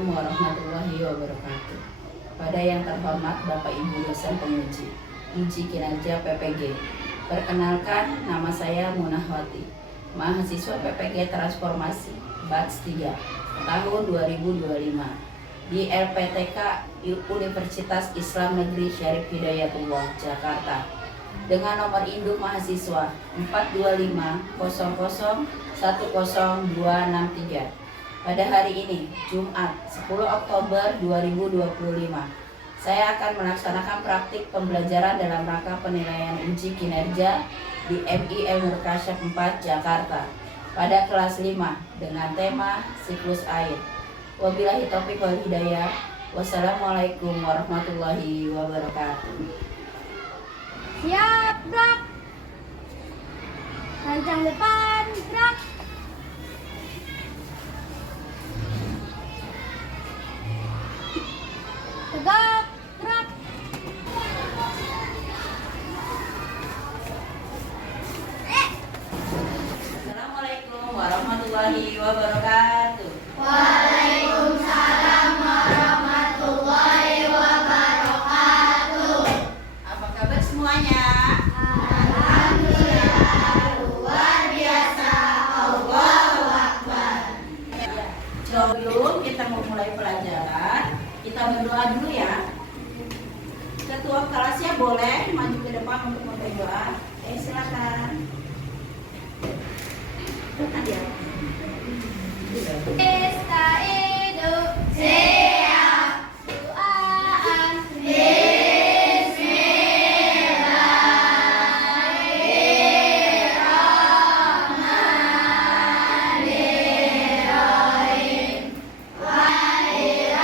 Assalamualaikum warahmatullahi wabarakatuh. Pada yang terhormat Bapak Ibu dosen penguji uji kinerja PPG. Perkenalkan, nama saya Munahwati, mahasiswa PPG Transformasi Batch 3 tahun 2025 di LPTK Universitas Islam Negeri Syarif Hidayatullah Jakarta dengan nomor induk mahasiswa 42500100263. Pada hari ini, Jumat 10 Oktober 2025, saya akan melaksanakan praktik pembelajaran dalam rangka penilaian uji kinerja di MI Nur Kasyaf 4 Jakarta pada kelas 5 dengan tema siklus air. Wabillahi taufiq wal hidayah. Wassalamualaikum warahmatullahi wabarakatuh. Siap, gerak. Rancang depan, gerak. Tegak, gerak. Assalamualaikum warahmatullahi wabarakatuh. Waalaikumsalam warahmatullahi wabarakatuh. Apa kabar semuanya? Alhamdulillah, luar biasa. Allahu Akbar. Sebelum kita mau mulai pelajaran, kita berdoa dulu ya. Ketua kelasnya boleh maju ke depan untuk berdoa. Silakan. Nadia. Istaidu siap doaan Bismillahirrahmanirrahim Walirabbil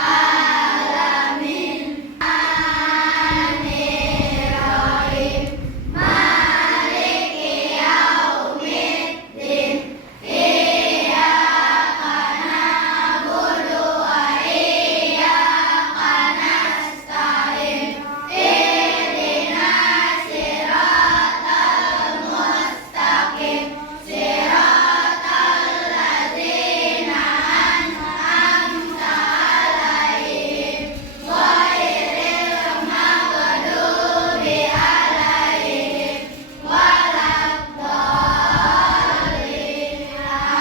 alamin Anirrahim Maliki yaumiddin Iyyaka na'budu wa iyyaka nasta'in Ihdinas siratal mustaqim Siratal ladzina an'amta 'alaihim ghairil maghdubi 'alaihim waladdallin.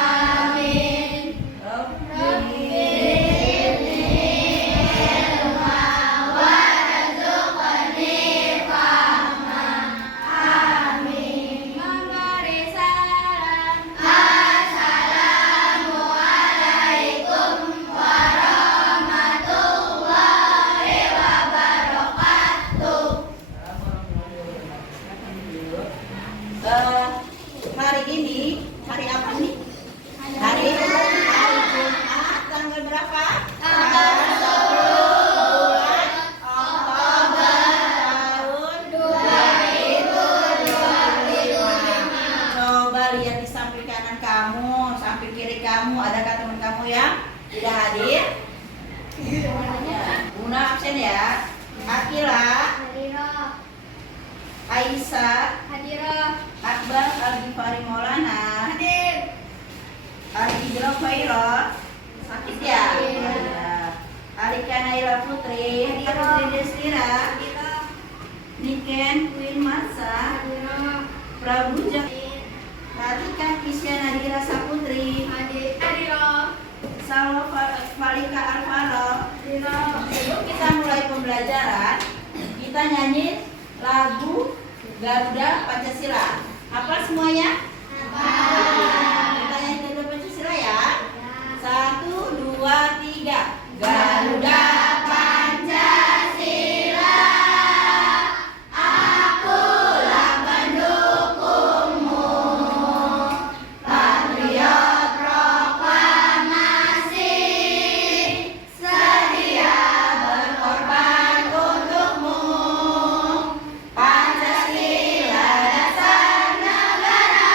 Amin. Memberi salam. Assalamualaikum warahmatullahi wabarakatuh. Hari ini, hari apa nih? Hari Jumat, tanggal berapa? Tanggal 10 bulan Oktober tahun 2025. Coba lihat di samping kanan kamu, samping kiri kamu, adakah teman kamu yang tidak hadir? Bunda absen ya. Akila, Hadirah. Aisyah, Hadirah. Akbar Al-Ghifari Maulana, Hadir. Al-Hijrah Khairah, sakit ya? Iya. Alika Naila Putri, Putri Destira, Hadirah. Niken Queen Marsa, Hadirah. Prabu Latika Kisya Nadira Saputri, Hadirah. Salwa Falika Alfaro. Hadirah. Sebelum kita mulai pembelajaran, kita nyanyi lagu Garuda Pancasila. Hafal semuanya? Kita nyanyi Garuda Pancasila ya. 1, 2, 3. Garuda Pancasila, akulah pendukungmu. Patriot proklamasi, sedia berkorban untukmu. Pancasila dasar negara,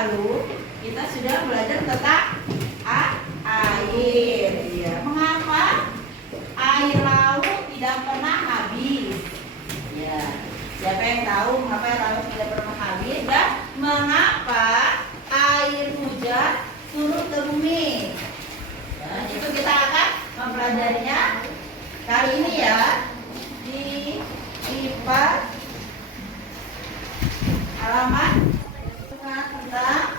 lalu kita sudah belajar tentang air. Ya. Mengapa air laut tidak pernah habis? Ya. Siapa yang tahu mengapa air laut tidak pernah habis? Dan mengapa air hujan turun ke bumi? Ya, itu kita akan mempelajarinya kali ini ya di IPA halaman tentang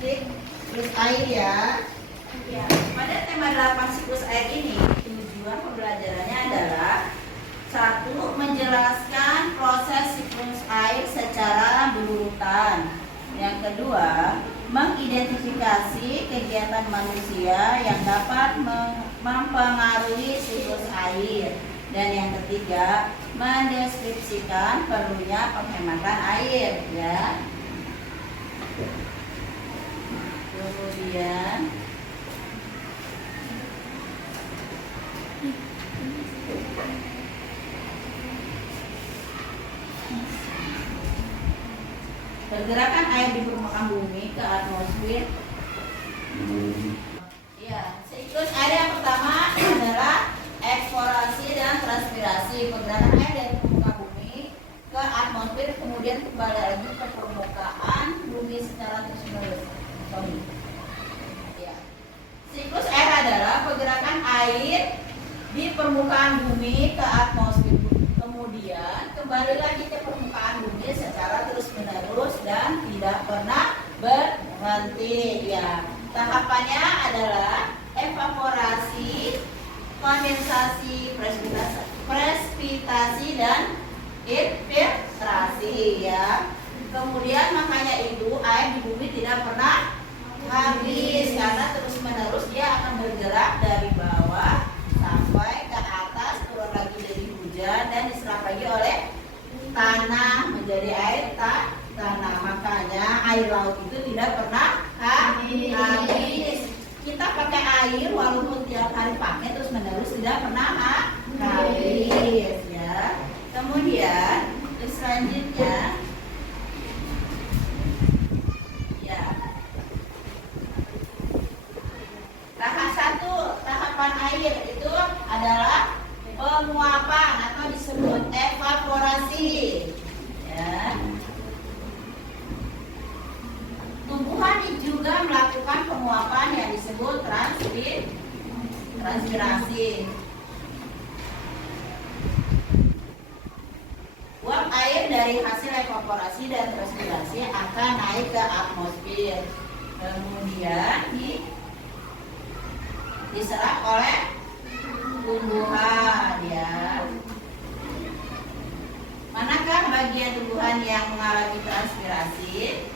siklus air ya. Ya, pada tema 8 siklus air ini tujuan pembelajarannya adalah satu, menjelaskan proses siklus air secara berurutan. Yang kedua, mengidentifikasi kegiatan manusia yang dapat mempengaruhi siklus air. Dan yang ketiga, mendeskripsikan perlunya penghematan air ya. Kemudian pergerakan air di permukaan bumi ke atmosfer. Ya, siklus air yang pertama adalah eksplorasi dan transpirasi. Pergerakan air dari permukaan bumi ke atmosfer kemudian kembali lagi ke permukaan bumi secara terus-menerus. Ya. Siklus air adalah pergerakan air di permukaan bumi ke atmosfer kemudian kembali lagi ke permukaan bumi secara terus-menerus dan tidak pernah berhenti. Ya. Tahapannya adalah evaporasi, kondensasi, presipitasi dan infiltrasi ya. Kemudian makanya itu air di bumi tidak pernah habis karena terus-menerus dia akan bergerak dari bawah sampai ke atas, turun lagi dari hujan dan diserap lagi oleh tanah menjadi air tanah. Makanya air laut itu tidak pernah habis. Kita pakai air walaupun tiap hari pakai terus menerus tidak pernah habis ya. Kemudian selanjutnya ya, tahapan air itu adalah penguapan atau disebut evaporasi ya. Tumbuhan juga melakukan penguapan yang disebut transpirasi. Uap air dari hasil evaporasi dan transpirasi akan naik ke atmosfer. Kemudian diserap oleh tumbuhan ya. Manakah bagian tumbuhan yang mengalami transpirasi?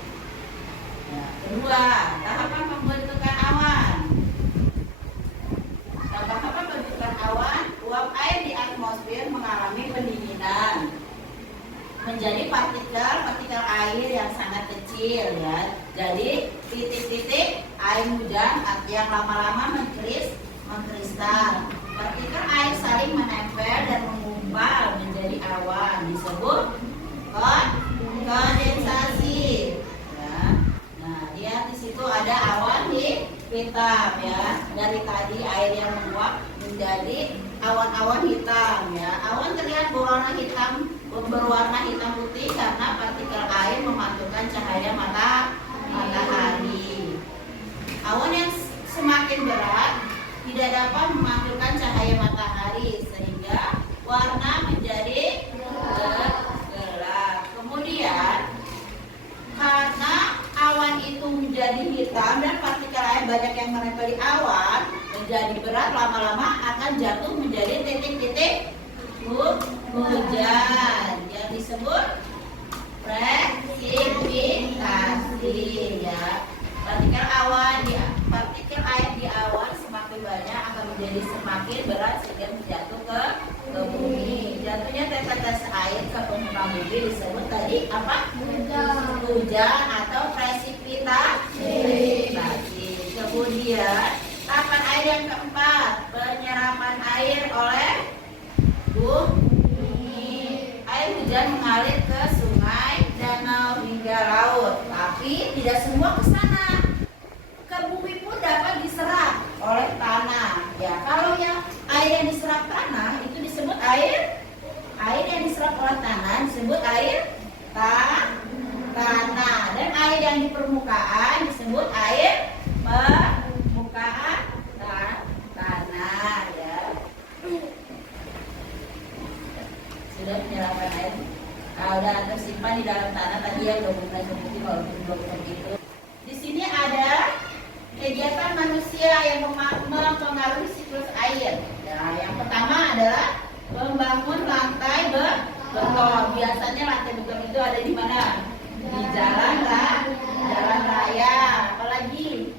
Ya, kedua, tahapan pembentukan awan. Tahapan pembentukan awan, uap air di atmosfer mengalami pendinginan menjadi partikel air yang sangat kecil ya. Jadi titik-titik air hujan yang lama-lama mengkristal. Partikel air saling menempel dan mengumpal menjadi awan disebut kondensasi. Ya, di situ ada awan hitam ya. Dari tadi air yang menguap menjadi awan-awan hitam ya. Awan terlihat berwarna hitam putih karena partikel air memantulkan cahaya matahari. Awan yang semakin berat tidak dapat memantulkan cahaya matahari sehingga warna menjadi gelap. Kemudian karena awan itu menjadi hitam dan partikel air banyak yang menempel di awan menjadi berat, lama-lama akan jatuh menjadi titik-titik hujan yang disebut presipitasi ya. Partikel air di awan semakin banyak akan menjadi semakin berat sehingga menjatuh ke bumi. Jatuhnya tetes air ke permukaan bumi disebut tadi apa? Hujan atau presipitasi. Kemudian tahapan air yang keempat, penyerapan air oleh bumi. Air hujan mengalir ke sungai, danau hingga laut, tapi tidak semua ke sana. Ke bumi pun dapat diserap oleh tanah. Ya, kalau yang air yang diserap tanah itu disebut air yang diserap oleh tanah disebut air tanah, dan air yang di permukaan disebut air permukaan tanah ya. Sudah penyerapan air udah tersimpan di dalam tanah tadi ya, udah mulai seperti walaupun belum begitu. Di sini ada kegiatan manusia yang mempengaruhi siklus air. Nah, yang pertama adalah membangun lantai beton. Biasanya lantai beton itu ada di mana? Di jalan raya. Apalagi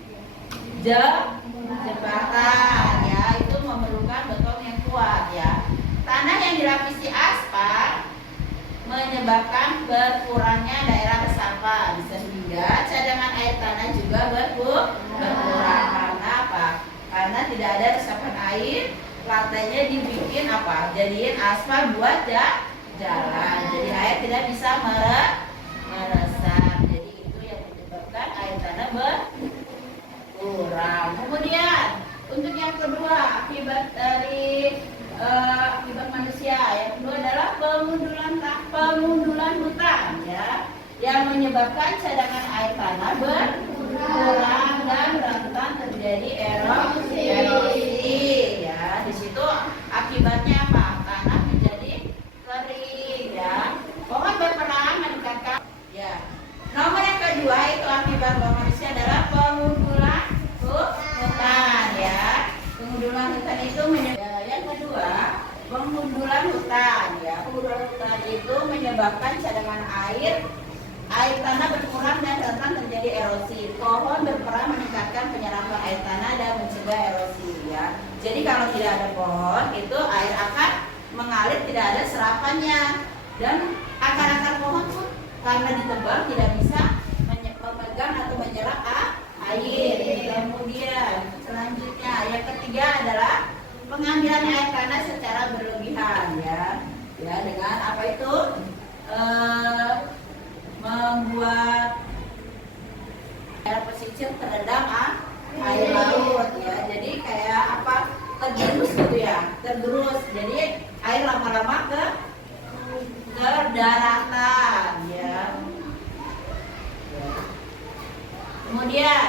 jembatan ya, itu memerlukan beton yang kuat ya. Tanah yang dilapisi aspal menyebabkan berkurangnya daerah resapan, sehingga cadangan air tanah juga berkurang. Karena apa? Karena tidak ada resapan air, lantainya dibikin apa? Jadiin aspal buat jalan. Jadi air tidak bisa meresap. Jadi itu yang menyebabkan air tanah berkurang. Kemudian untuk yang kedua, akibat dari akibat manusia, yang kedua adalah pengundulan hutan ya, yang menyebabkan cadangan air tanah berkurang dan rentan terjadi erosi ya. Di situ akibatnya apa? Tanah menjadi kering ya. Pohon berperan meningkatkan ya. Nomor yang kedua itu akibat manusia adalah pengundulan hutan ya. Pengundulan hutan itu yang kedua, pengundulan hutan ya. Pengundulan hutan itu menyebabkan cadangan air tanah berkurang dan rentan terjadi erosi. Pohon berperan meningkatkan penyerapan air tanah dan mencegah erosi ya. Jadi kalau tidak ada pohon, itu air akan mengalir, tidak ada serapannya, dan akar-akar pohon pun karena ditebang tidak bisa memegang atau menyerap air. Kemudian selanjutnya yang ketiga adalah pengambilan air tanah secara berlebihan ya. Ya, dengan apa itu? Membuat daerah pesisir terendam air laut ya. Jadi kayak apa? Tergerus gitu ya. Tergerus. Jadi air lama-lama ke daratan ya. Kemudian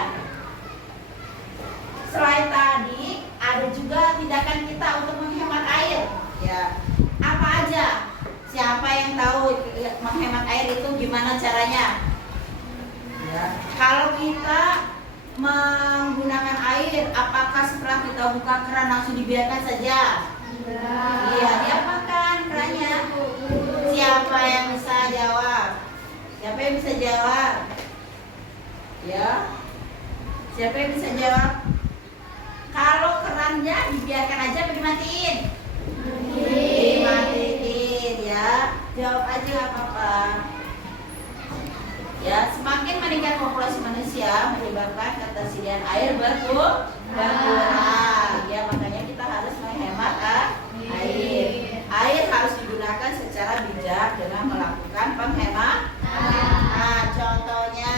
selain tadi ada juga tindakan kita untuk menghemat air ya. Apa aja? Siapa yang tahu menghemat air itu gimana caranya? Ya. Kalau kita menggunakan air, apakah setelah kita buka keran langsung dibiarkan saja? Iya, diapakan kerannya? Siapa yang bisa jawab? Siapa yang bisa jawab? Ya. Siapa yang bisa jawab? Kalau kerannya dibiarkan aja atau dimatiin? Dimatiin ya. Jawab aja nggak apa-apa. Ya, semakin meningkat populasi manusia menyebabkan ketersediaan air berkurang. Ya, makanya kita harus menghemat air. Air harus digunakan secara bijak dengan melakukan penghematan. Nah, contohnya,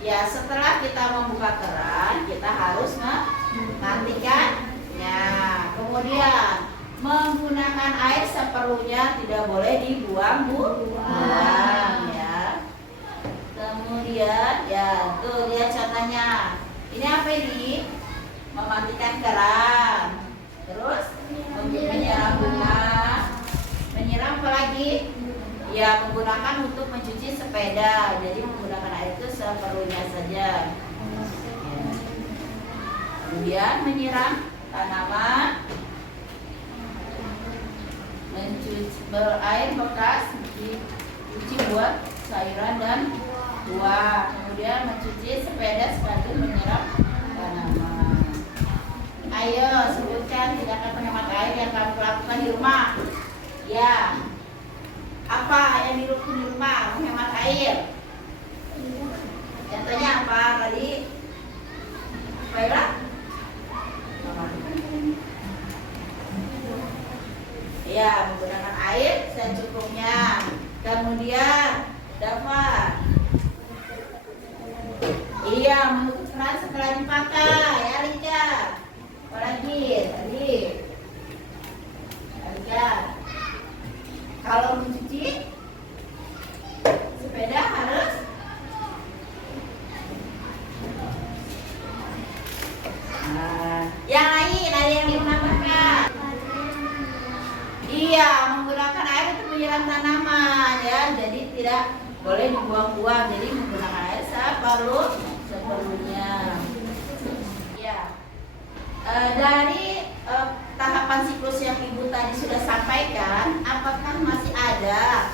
ya setelah kita membuka keran, kita harus mematikannya. Kemudian menggunakan air seperlunya, tidak boleh dibuang-buang ya. Kemudian ya tuh lihat contohnya. Ini apa ini? Mematikan keran. Terus menyiram bunga. Menyiram apa lagi? Ya, menggunakan untuk mencuci sepeda. Jadi menggunakan air itu seperlunya saja. Ya. Kemudian menyiram tanaman, mencuci air bekas dicuci buat sayuran dan buah. Kemudian mencuci sepeda sekaligus menyiram tanaman. Ayo sebutkan tindakan penghemat air yang kamu lakukan di rumah. Ya. Apa yang dilakukan di rumah menghemat air? Contohnya apa tadi? Baiklah. Ya, menggunakan air secukupnya. Kemudian dapat menutup keran setelah dipakai. Ya, Rika. Apalagi tadi. Rika. Kalau mencuci sepeda harus yang lain ada yang mau menambahkan? Iya, menggunakan air untuk menyiram tanaman ya. Jadi tidak boleh dibuang-buang. Jadi menggunakan air seperlunya. Ya. Dari tahapan siklus yang Ibu tadi sudah sampaikan, apakah masih ada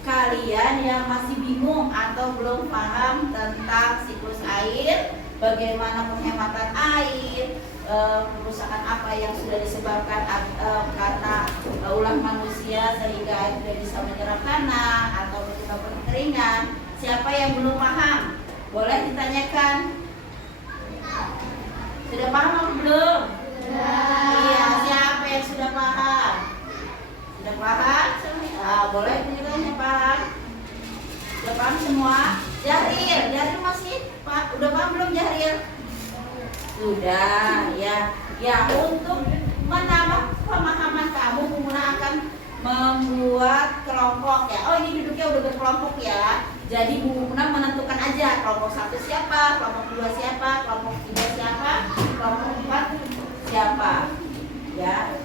kalian yang masih bingung atau belum paham tentang siklus air, bagaimana penghematan air, kerusakan apa yang sudah disebabkan karena ulah manusia sehingga air tidak bisa menyerap tanah atau menyebabkan kekeringan? Siapa yang belum paham? Boleh ditanyakan. Sudah paham atau belum? Iya, siapa yang sudah paham? Sudah paham? Boleh ditanya paham? Sudah paham semua? Jahril masih udah paham belum Jahril? Sudah, ya. Ya, untuk menambah pemahaman kamu menggunakan membuat kelompok ya. Oh, ini duduknya udah berkelompok ya. Jadi Bu Muna menentukan aja kelompok 1 siapa, kelompok 2 siapa, kelompok 3 siapa, kelompok 4 siapa. Ya.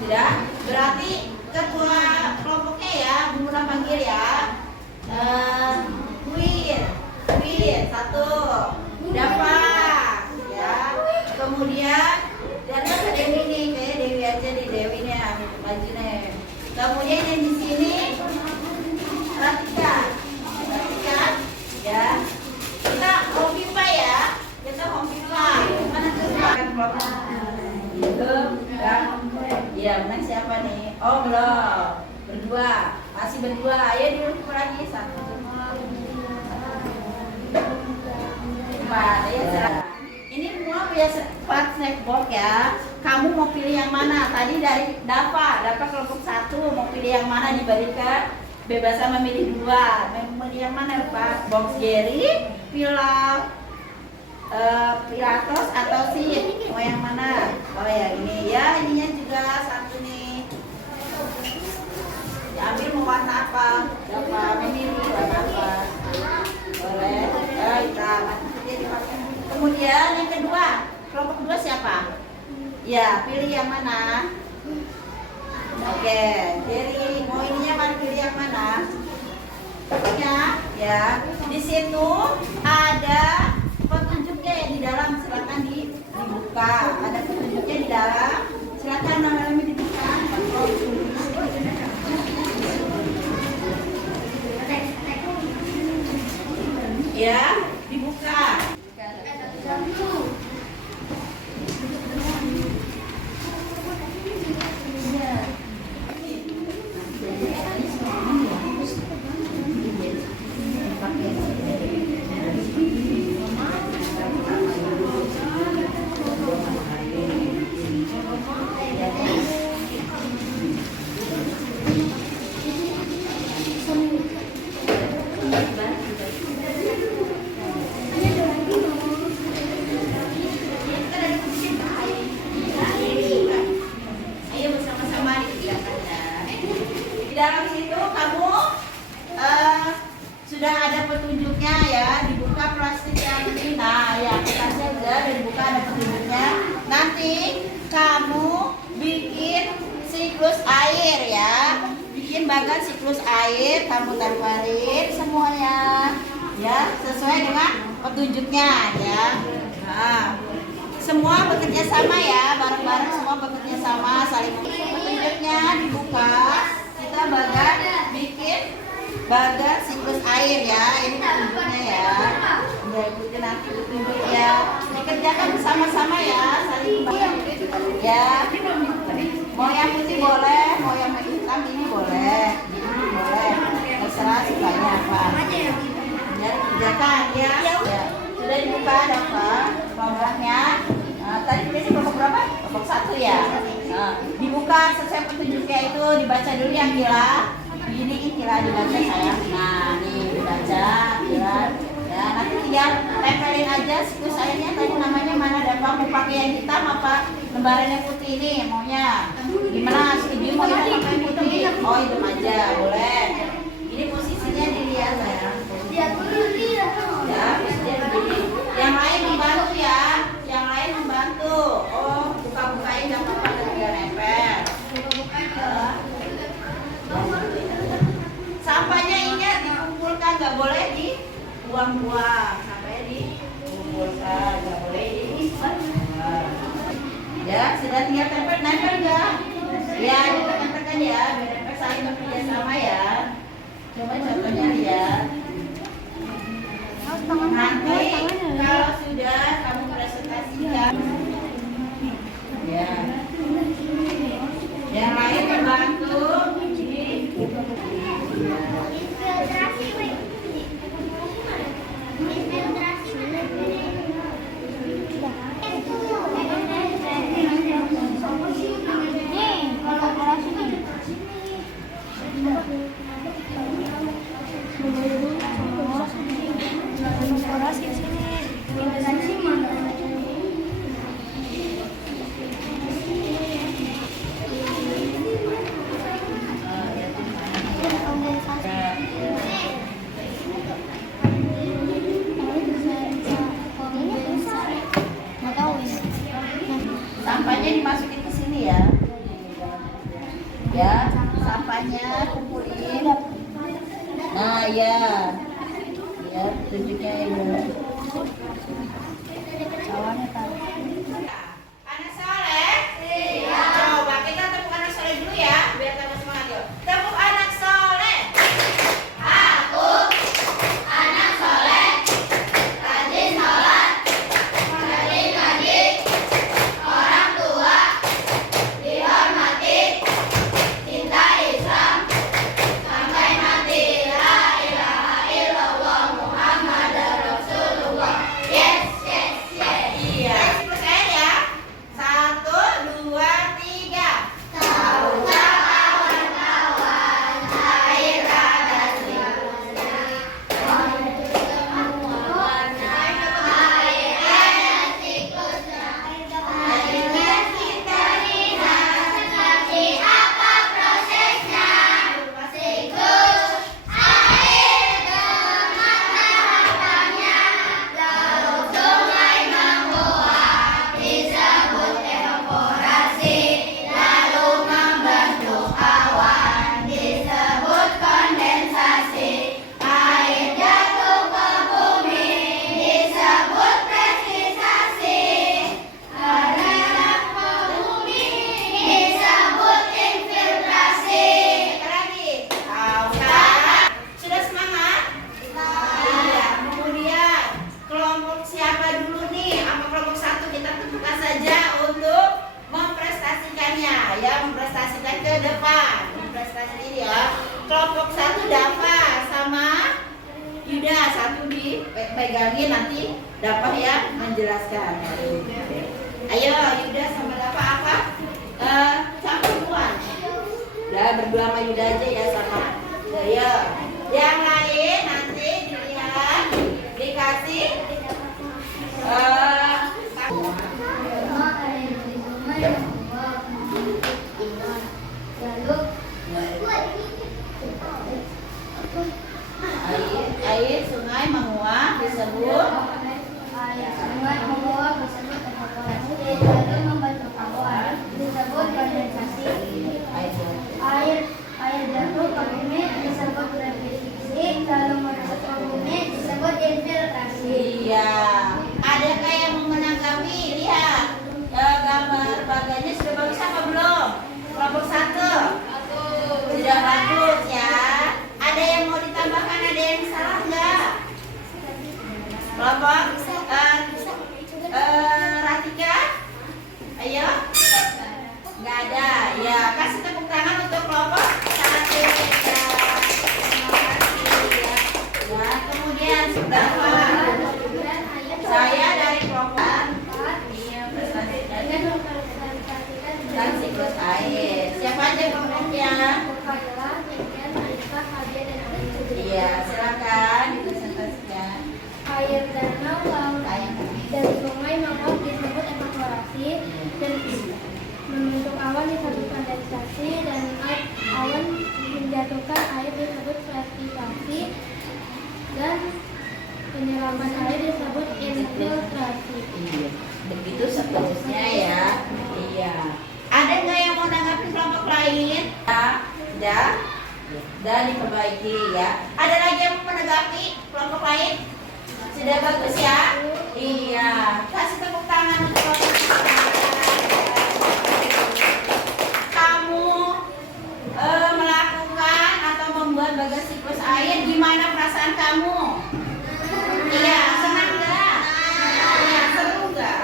Sudah? Berarti ketua kelompoknya ya, Bu Muna panggil ya. Win, 1. Dafa, ya. Kemudian dan ada Dewi nih, kayak Dewi aja nih, Dewi nih, maju nih. Kemudian yang di sini Ratika, ya. Kita home pipa ya, kita home pipa. Mana tuh kelompok? Itu, kan? Iya, menang siapa nih? Oh belum, berdua, masih berdua. Ayo dulu lagi 1. Ini semua punya 4 snackbox ya. Kamu mau pilih yang mana? Tadi dari Dafa kelompok 1 mau pilih yang mana diberikan? Bebasan memilih 2. Memilih yang mana Pak? Box Jerry, Pilatos atau sih? Mau yang mana? Oh ya ini ya, ininya juga 1 nih. Diambil mau warna apa? Dafa memilih warna apa? Boleh. Kita kemudian yang kedua, kelompok 2 siapa? Ya, pilih yang mana? Oke, jadi mau ininya mana, pilih yang mana? Ya, di situ ada petunjuknya yang di dalam, silakan dibuka. Ada petunjuknya di dalam, silakan nama-nama dibuka. Ya, dibuka. Sudah ada petunjuknya ya, dibuka plastik yang ini. Nah ya, kertasnya sudah dibuka, ada petunjuknya. Nanti kamu bikin siklus air ya, bikin bagan siklus air, kamu tempelin semuanya ya, sesuai dengan petunjuknya ya. Nah, semua bekerja sama ya, bareng-bareng semua bekerja sama, saling petunjuknya dibuka. Kita bagan bikin bagan siklus air ya, ini petunjuknya ya. Ya, ikuti nanti petunjuk ya. Dikerjakan bersama-sama ya, saling ya. Mau yang putih boleh, mau yang hitam ini boleh, ini boleh. Terserah sukanya apa. Ya, dikerjakan ya. Ya. Sudah dibuka apa kelompoknya. Tadi pilihnya kelompok berapa? Kelompok 1 ya. Dibuka sesuai petunjuknya itu, dibaca dulu yang Gila. Ini Kila dibaca sayang. Nah, nih dibaca Kila. Ya, nanti tinggal tempelin aja siklus airnya. Tadi namanya mana, Dafa? Mau pakai yang hitam apa lembaran yang putih ini maunya? Gimana? Setuju mau hitam apa yang putih? Oh, hitam aja, boleh. Ini posisinya dilihat ya. Ya, posisinya begini. Yang lain membantu ya. Yang lain membantu. Oh, buka-bukain jangan apa-apa, tinggal nempel. Sampahnya ingat dikumpulkan, nggak boleh dibuang-buang. Sampahnya dikumpulkan, nggak boleh dibuang. Ya, sudah tinggal nempel nggak? Ya, ditekan-tekan ya, biar nempel saling bekerja sama ya. Coba contohnya lihat. Nanti kalau sudah kamu presentasikan, ya, yang lain membantu. Sampahnya dimasukin ke sini ya. Ya, sampahnya kumpulin. Nah, ya. Ya, tunjuknya ibu. Anak soleh? Iya. Coba kita tepuk anak soleh dulu ya, biar tambah semangat yuk. Tepuk anak soleh. Aku anak soleh. Rajin sholat, rajin ngaji, orang tua dihormati, cinta Islam sampai mati. La ilaha illallah Muhammadar Rasulullah. Yes, yes, yes. Iya. Siklus air ya. 1, 2, 3. Tahukah kawan-kawan, air ada siklusnya. Air ada siklusnya. Airnya kita lihat, seperti apa prosesnya. Siklus air kemana harapannya, lalu sungai menguap, disebut evaporasi, lalu membentuk awan, disebut kondensasi. Air jatuh ke bumi, disebut presisasi. Karena ke bumi, disebut infiltrasi. Lagi. Tahukah? Sudah semangat? Iya. Kemudian kelompok siapa dulu nih? Apa kelompok 1 kita tentukan saja untuk memprestasikannya. Ya, memprestasikan ke depan. Memprestasi ini ya. Kelompok 1 Dafa sama Yuda, 1 dipegangin, nanti Dafa yang menjelaskan. Ayo Yuda sama Dafa apa? Campur duluan. Udah berdua sama Yuda aja ya sama. Ayo. Yang lain nanti dilihat, dikasih air sungai menguap disebut Sungai menguap disebut evaporasi, lalu membentuk awan disebut kondensasi. Air jatuh ke bumi disebut presisasi, lalu masuk ke bumi disebut infiltrasi. iya. Adakah yang mau menanggapi? Lihat gambar baganya sudah bagus apa belum? Kelompok 1 sudah bagus ya. Ada yang mau ditambahkan? Ada yang salah nggak? Kelompok Ratika, ayo. Nggak ada. Ya, kasih tepuk tangan untuk kelompok 1. Ya. Ya, kemudian sudah saya dari kelompok dan siklus air. Siapa aja kelompoknya? Iya, silakan dipresentasikan. danau laut dan sungai maka disebut evaporasi, dan membentuk awan disebut kondensasi, dan awan menjatuhkan air disebut precipitation, dan penyerapan air disebut infiltrasi. Iya, begitu seterusnya ya. Iya. Ada nggak yang mau nanggapi kelompok lain? Dah diperbaiki ya. Ada lagi yang mau menanggapi kelompok lain? Sudah bagus ya? Iya. Kasih tepuk tangan untuk kelompok lain. Kamu melakukan atau membuat bagas siklus air, gimana perasaan kamu? Iya, senang nggak? Iya, seru nggak?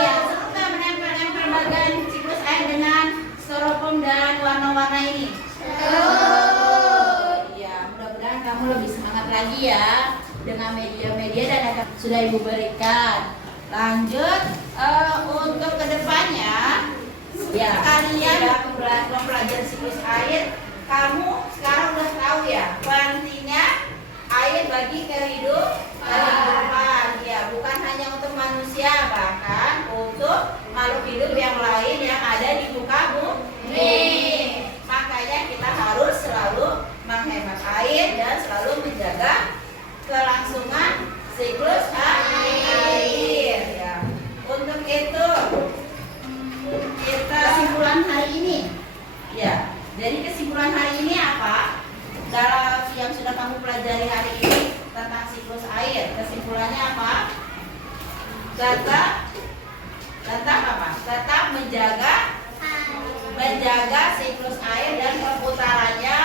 Iya, seru nggak menempel-nempel bagan siklus air dengan styrofoam dan warna-warna ini? Iya, mudah-mudahan kamu lebih semangat lagi ya dengan media-media dan yang sudah Ibu berikan. Lanjut, untuk kedepannya, ya kalian mempelajari siklus air, kamu sekarang udah tahu ya pentingnya air bagi kehidupan. Ya, bukan hanya untuk manusia, bahkan untuk makhluk hidup yang lain yang ada di muka bumi. Makanya kita harus selalu menghemat air dan selalu menjaga kelangsungan siklus air. Ya. Untuk itu kita kesimpulan hari ini. Ya, dari kesimpulan hari ini apa? Dalam yang sudah kamu pelajari hari ini tentang siklus air, kesimpulannya apa? Tetap apa? Tetap menjaga siklus air dan perputarannya